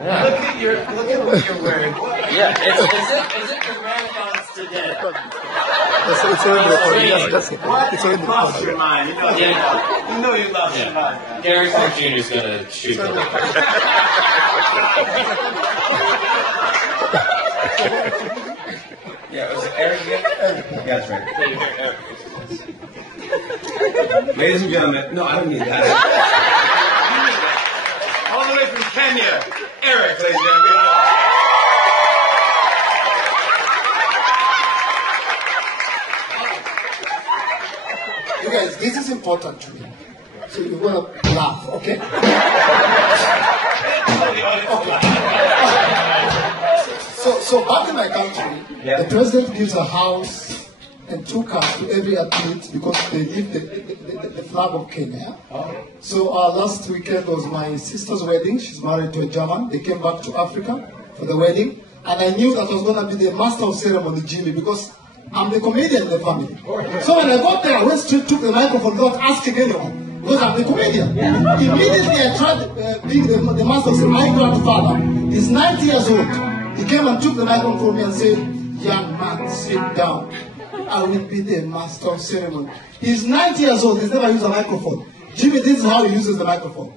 Yeah. Look at what you're wearing. Yeah, is it the marathons today? It's already recorded. It's already Lost recorded. your mind. You know you lost your mind. Gary Ford Jr. is going to shoot it. Yeah, was it Eric again? Yeah, that's right. Ladies and gentlemen, no, I don't need that. All the way from Kenya, Eric, ladies and gentlemen. You guys, this is important to me. So you're going to laugh, okay? So back in my country, the president gives a house and 2 cars to every athlete because they live the flag of Kenya. So last weekend was my sister's wedding. She's married to a German. They came back to Africa for the wedding. And I knew that was going to be the master of ceremony, Jimmy, because I'm the comedian in the family. So when I got there, I went straight, took the microphone, not asking anyone, because I'm the comedian. Immediately I tried being the master of ceremony. My grandfather is 90 years old. He came and took the microphone from me and said, "Young man, sit down. I will be the master of ceremony." He's 90 years old. He's never used a microphone. Jimmy, this is how he uses the microphone.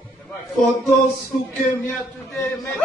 For those who came here today, make